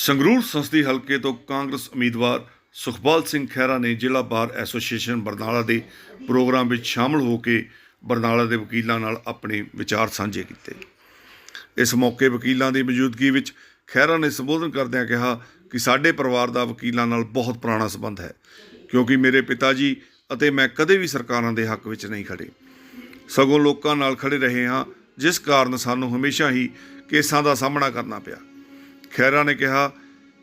ਸੰਗਰੂਰ ਸੰਸਦੀ ਹਲਕੇ ਤੋਂ ਕਾਂਗਰਸ ਉਮੀਦਵਾਰ ਸੁਖਪਾਲ ਸਿੰਘ ਖਹਿਰਾ ਨੇ ਜ਼ਿਲ੍ਹਾ ਬਾਰ ਐਸੋਸੀਏਸ਼ਨ ਬਰਨਾਲਾ ਦੇ ਪ੍ਰੋਗਰਾਮ ਵਿੱਚ ਸ਼ਾਮਲ ਹੋ ਕੇ ਬਰਨਾਲਾ ਦੇ ਵਕੀਲਾਂ ਨਾਲ ਆਪਣੇ ਵਿਚਾਰ ਸਾਂਝੇ ਕੀਤੇ। ਇਸ ਮੌਕੇ ਵਕੀਲਾਂ ਦੀ ਮੌਜੂਦਗੀ ਵਿੱਚ ਖਹਿਰਾ ਨੇ ਸੰਬੋਧਨ ਕਰਦਿਆਂ ਕਿਹਾ ਕਿ ਸਾਡੇ ਪਰਿਵਾਰ ਦਾ ਵਕੀਲਾਂ ਨਾਲ ਬਹੁਤ ਪੁਰਾਣਾ ਸੰਬੰਧ ਹੈ, ਕਿਉਂਕਿ ਮੇਰੇ ਪਿਤਾ ਜੀ ਅਤੇ ਮੈਂ ਕਦੇ ਵੀ ਸਰਕਾਰਾਂ ਦੇ ਹੱਕ ਵਿੱਚ ਨਹੀਂ ਖੜੇ। ਸਗੋਂ ਲੋਕਾਂ ਨਾਲ ਖੜੇ ਰਹੇ ਹਾਂ, ਜਿਸ ਕਾਰਨ ਸਾਨੂੰ ਹਮੇਸ਼ਾ ਹੀ ਕੇਸਾਂ ਦਾ ਸਾਹਮਣਾ ਕਰਨਾ ਪਿਆ। ਖਹਿਰਾ ਨੇ ਕਿਹਾ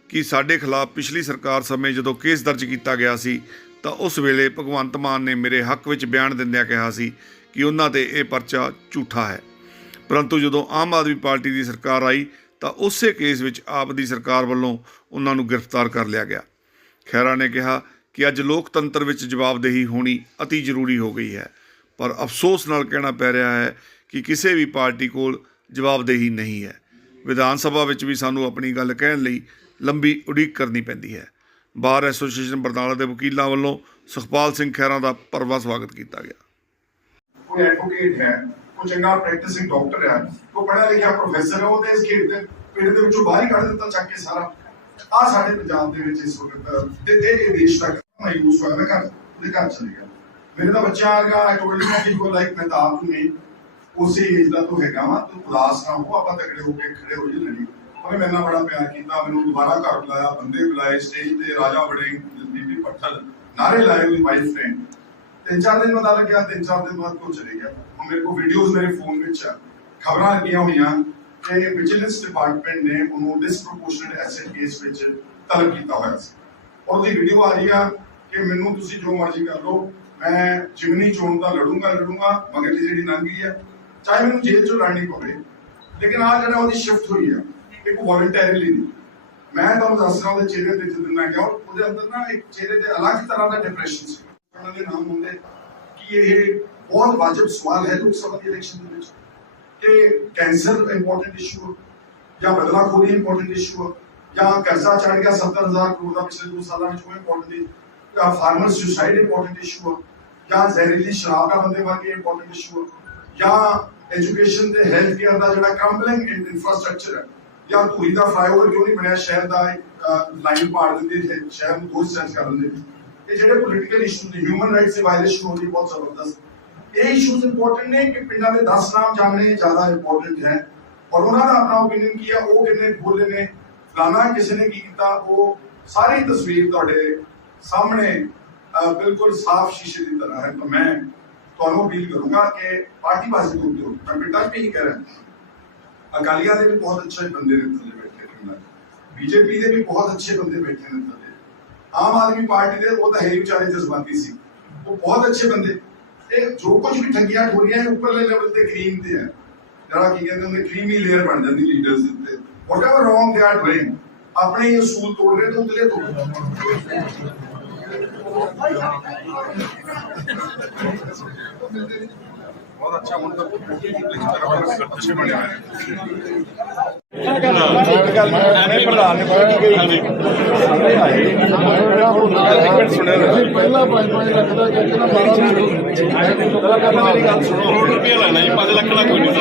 ਕਿ ਸਾਡੇ ਖਿਲਾਫ ਪਿਛਲੀ ਸਰਕਾਰ ਸਮੇਂ ਜਦੋਂ ਕੇਸ ਦਰਜ ਕੀਤਾ ਗਿਆ ਸੀ, ਤਾਂ ਉਸ ਵੇਲੇ ਭਗਵੰਤ ਮਾਨ ਨੇ ਮੇਰੇ ਹੱਕ ਵਿੱਚ ਬਿਆਨ ਦਿੰਦਿਆਂ ਕਿਹਾ ਸੀ ਕਿ ਉਹਨਾਂ ਤੇ ਇਹ ਪਰਚਾ ਝੂਠਾ ਹੈ। ਪਰੰਤੂ ਜਦੋਂ ਆਮ ਆਦਮੀ ਪਾਰਟੀ ਦੀ ਸਰਕਾਰ ਆਈ, ਤਾਂ ਉਸੇ ਕੇਸ ਵਿੱਚ ਆਪ ਦੀ ਸਰਕਾਰ ਵੱਲੋਂ ਉਹਨਾਂ ਨੂੰ ਗ੍ਰਿਫਤਾਰ ਕਰ ਲਿਆ ਗਿਆ। ਖੈਰਾ ਨੇ ਕਿਹਾ ਕਿ ਅੱਜ ਲੋਕਤੰਤਰ ਵਿੱਚ ਜਵਾਬਦੇਹੀ ਹੋਣੀ ਅਤੀ ਜ਼ਰੂਰੀ ਹੋ ਗਈ ਹੈ, ਪਰ ਅਫਸੋਸ ਨਾਲ ਕਹਿਣਾ ਪੈ ਰਿਹਾ ਹੈ ਕਿ ਕਿਸੇ ਵੀ ਪਾਰਟੀ ਕੋਲ ਜਵਾਬਦੇਹੀ ਨਹੀਂ ਹੈ। ਵਿਧਾਨ ਸਭਾ ਵਿੱਚ ਵੀ ਸਾਨੂੰ ਆਪਣੀ ਗੱਲ ਕਹਿਣ ਲਈ ਲੰਬੀ ਉਡੀਕ ਕਰਨੀ ਪੈਂਦੀ ਹੈ। ਬਾਰ ਐਸੋਸੀਏਸ਼ਨ ਬਰਨਾਲਾ ਦੇ ਵਕੀਲਾਂ ਵੱਲੋਂ ਸੁਖਪਾਲ ਸਿੰਘ ਖਹਿਰਾ ਦਾ ਭਰਵਾਂ ਸਵਾਗਤ ਕੀਤਾ ਗਿਆ। ਕੋਈ ਐਡਵੋਕੇਟ ਹੈ, ਕੋਈ ਚੰਗਾ ਪ੍ਰੈਕਟਿਸਿੰਗ ਡਾਕਟਰ ਹੈ, ਕੋਈ ਪੜ੍ਹਿਆ ਲਿਖਿਆ ਪ੍ਰੋਫੈਸਰ ਹੈ ਉਹਦੇ ਇਸ ਖੇਡ ਦੇ ਪੇੜ ਦੇ ਵਿੱਚੋਂ ਬਾਹਰ ਹੀ ਕੱਢ ਦਿੱਤਾ ਚੱਕ ਕੇ ਸਾਰਾ। ਆ ਸਾਡੇ ਪੰਜਾਬ ਦੇ ਵਿੱਚ ਇਸ ਵਕਤ, ਤੇ ਇਹ ਇਹ ਦੇਸ਼ ਤੱਕ ਮਾਯੂਸ ਹੋਇਆ ਮੈਂ ਘਰ ਉਹਦੇ ਘਰ ਚਲੇ ਗਿਆ। ਮੇਰੇ ਤਾਂ ਬੱਚਾ ਆ ਗਿਆ ਆਈ ਟੋਲਡ ਯੂ ਕਿ ਯੂ ਲਾਈਕ ਮੈਂ ਤਾਂ ਆਪ ਨੂੰ ਨਹੀਂ। ਉਸੇ ਏਜ ਦਾ ਤੂੰ ਹੈਗਾ ਵਾ, ਤੂੰ ਉਦਾਸ ਨਾ ਹੋ, ਆਪਾਂ ਤਗੜੇ ਹੋ ਕੇ ਖੜੇ ਹੋ ਜੀ ਲੜੀ। ਉਹਨੇ ਮੇਰੇ ਨਾਲ ਬੜਾ ਪਿਆਰ ਕੀਤਾ, ਮੈਨੂੰ ਦੁਬਾਰਾ ਘਰ ਬੁਲਾਇਆ, ਬੰਦੇ ਬੁਲਾਏ ਸਟੇਜ ਤੇ ਰਾਜਾ ਬੜੇ ਬੀਬੀ ਪੱਠਲ ਨਾਰੇ ਲਾਏ ਉਹਦੀ ਵਾਈਫ ਫਰੈਂਡ ਤਿੰਨ ਚਾਰ ਦਿਨ ਪਤਾ ਲੱਗਿਆ, ਤਿੰਨ ਚਾਰ ਦਿਨ ਬਾਅਦ ਉਹ ਚਲੇ ਗਿਆ। ਹੁਣ ਮੇਰੇ ਕੋਲ ਵੀਡੀਓਜ਼ ਮੇਰੇ ਫੋਨ ਵਿੱਚ ਆ। ਖਬਰਾਂ ਲੱਗੀਆਂ ਹੋਈਆਂ ਕਿ ਵਿਜੀਲੈਂਸ ਡਿਪਾਰਟਮੈਂਟ ਨੇ ਉਹਨੂੰ ਡਿਸਪ੍ਰੋਪੋਰਸ਼ਨੇਟ ਐਸਐਟ ਕੇਸ ਵਿੱਚ ਤਲਬ ਕੀਤਾ ਹੋਇਆ ਸੀ। ਔਰ ਉਹਦੀ ਵੀਡੀਓ ਆ ਰਹੀ ਆ ਕਿ ਮੈਨੂੰ ਤੁਸੀਂ ਜੋ ਮਰਜ਼ੀ ਕਰ ਲਓ, ਮੈਂ ਜਿਮਨੀ ਚੋਣ ਦਾ ਲੜੂੰਗਾ ਲੜੂੰਗਾ, ਮਗਰ ਜਿਹੜੀ ਲੰਘੀ ਆ ਚਾਹੇ ਮੈਨੂੰ ਜੇਲ੍ਹ ਚੋਂ ਲੜਨੀ ਪਵੇ, ਲੇਕਿਨ ਆ ਜਿਹੜਾ ਉਹਦੀ ਸ਼ਿਫਟ ਹੋਈ ਆ, ਇੱਕ ਵੋਲੰਟੈਰੀਲੀ ਨਹੀਂ ਮੈਂ ਤੁਹਾਨੂੰ ਦੱਸ ਰਿਹਾ ਉਹਦੇ ਚਿਹਰੇ ਤੇ ਜਦੋਂ ਮੈਂ ਗਿਆ, ਉਹਦੇ ਅੰਦਰ ਨਾ ਇੱਕ ਚਿਹਰੇ ਤੇ ਅਲੱਗ ਤਰ੍ਹਾਂ ਦਾ ਡਿਪਰੈਸ਼ਨ ਸੀ। ਉਹਨਾਂ ਦੇ ਨਾਮ ਹੁੰਦੇ ਕਿ ਇਹ ਬਹੁਤ ਵਾਜਬ ਸਵਾਲ ਹੈ ਲੋਕ ਸਭਾ ਦੀ ਇਲੈਕਸ਼ਨ ਦੇ ਵਿੱਚ ਕਿ ਕੈਂਸਰ ਇੰਪੋਰਟੈਂਟ ਇਸ਼ੂ ਜਾਂ ਬਦਲਾਖੋਰੀ ਇੰਪੋਰਟੈਂਟ ਇਸ਼ੂ ਜਾਂ ਕਰਜ਼ਾ ਚੜ ਗਿਆ 70000 ਕਰੋੜ ਦਾ ਪਿਛਲੇ 2 ਸਾਲਾਂ ਵਿੱਚ ਉਹ ਇੰਪੋਰਟੈਂਟ ਜਾਂ ਫਾਰਮਰ ਸੁਸਾਈਡ ਇੰਪੋਰਟੈਂਟ ਇਸ਼ੂ ਜਾਂ ਜ਼ਹਿਰੀਲੀ ਸ਼ਰਾਬ ਦਾ ਬੰਦੇ ਵਾਲੀ ਇੰਪੋਰਟੈਂਟ ਇਸ਼ੂ ਜਾਂ ਐਜੂਕੇਸ਼ਨ ਤੇ ਹੈਲਥ ਕੇਅਰ ਦਾ ਜਿਹੜਾ ਕੰਪਲਿੰਗ ਇਨਫਰਾਸਟ੍ਰਕਚਰ ਹੈ, ਜਾਂ ਧੂਰੀ ਦਾ ਫਲਾਈਓਵਰ ਕਿਉਂ ਨਹੀਂ ਬਣਿਆ? ਸ਼ਹਿਰ ਦਾ ਲਾਈਨ ਪਾੜ ਦਿੰਦੇ ਸ਼ਹਿਰ ਨੂੰ ਦੋ ਸੈਂਸ ਕਰ ਦਿੰਦੇ ਇਹ ਜਿਹੜੇ ਪੋਲੀਟੀਕਲ ਇਸ਼ੂ ਨੇ ਹਿਊਮਨ ਰਾਈਟਸ ਦੀ ਵਾਇਲੇਸ਼ਨ ਹੋਣੀ ਬਹੁਤ ਜ਼ਬਰਦਸਤ। ਇਹ ਇਸ਼ੂਜ਼ ਇੰਪੋਰਟੈਂਟ ਨੇ ਕਿ ਪਿੰਡਾਂ ਦੇ 10 ਨਾਮ ਜਾਣਨੇ ਜ਼ਿਆਦਾ ਇੰਪੋਰਟੈਂਟ ਹੈ। ਔਰ ਉਹਨਾਂ ਦਾ ਆਪਣਾ ਓਪੀਨੀਅਨ ਕੀ ਹੈ? ਉਹ ਕਿੰਨੇ ਬੋਲੇ ਨੇ? ਫਲਾਣਾ ਕਿਸੇ ਨੇ ਕੀ ਕੀਤਾ? ਉਹ ਸਾਰੀ ਤਸਵੀਰ ਤੁਹਾਡੇ ਸਾਹਮਣੇ ਬਿਲਕੁਲ ਸਾਫ਼ ਸ਼ੀਸ਼ੇ ਦੀ ਤਰ੍ਹਾਂ ਹੈ। ਤਾਂ ਮੈਂ ਤੁਹਾਨੂੰ ਅਪੀਲ ਕਰੂੰਗਾ ਕਿ ਪਾਰਟੀ ਬਾਜ਼ੀ ਤੋਂ ਦਿਓ ਮੈਂ ਪਿੰਡਾਂ 'ਚ ਵੀ ਹੀ ਕਹਿ ਰਿਹਾ ਅਕਾਲੀਆਂ ਦੇ ਵੀ ਬਹੁਤ ਅੱਛੇ ਬੰਦੇ ਨੇ ਥੱਲੇ ਬੈਠੇ ਨੇ ਬੀਜੇਪੀ ਦੇ ਵੀ ਬਹੁਤ ਅੱਛੇ ਬੰਦੇ ਬੈਠੇ ਨੇ ਥੱਲੇ ਆਮ ਆਦਮੀ ਪਾਰਟੀ ਦੇ, ਉਹ ਤਾਂ ਹੈ ਹੀ ਵਿਚਾਰੇ ਜਜ਼ਬਾਤੀ ਸੀ। ਉਹ ਬਹੁਤ ਅੱਛੇ ਬੰਦੇ। ਇਹ ਜੋ ਕੁਝ ਵੀ ਠੱਗੀਆਂ ਠੋਰੀਆਂ ਇਹ ਉੱਪਰਲੇ ਲੈਵਲ ਤੇ ਕਰੀਮ ਤੇ ਹੈ। ਜਿਹੜਾ ਕੀ ਕਹਿੰਦੇ ਹੁੰਦੇ ਕਰੀਮੀ ਲੇਅਰ ਬਣ ਜਾਂਦੀ ਲੀਡਰਸ ਦੇ ਉੱਤੇ। Whatever wrong they are doing ਆਪਣੇ ਹੀ ਅਸੂਲ ਤੋੜ ਰਹੇ ਤੇ ਉਤਲੇ ਤੋੜ ਬਹੁਤ ਅੱਛਾ ਹੁਣ ਤੱਕ ਅੱਛੇ ਨੇ ਮੈਂ ਪ੍ਰਧਾਨ ਨੇ ਪਤਾ ਕੀ ਗਈ ਪਹਿਲਾਂ 5-5 ਲੱਖ ਦਾ ਚੈੱਕ ਨਾ 12 ਕਰੋੜ ਰੁਪਏ ਲੈਣਾ ਜੀ 5 ਲੱਖ ਦਾ ਕੋਈ ਨਹੀਂ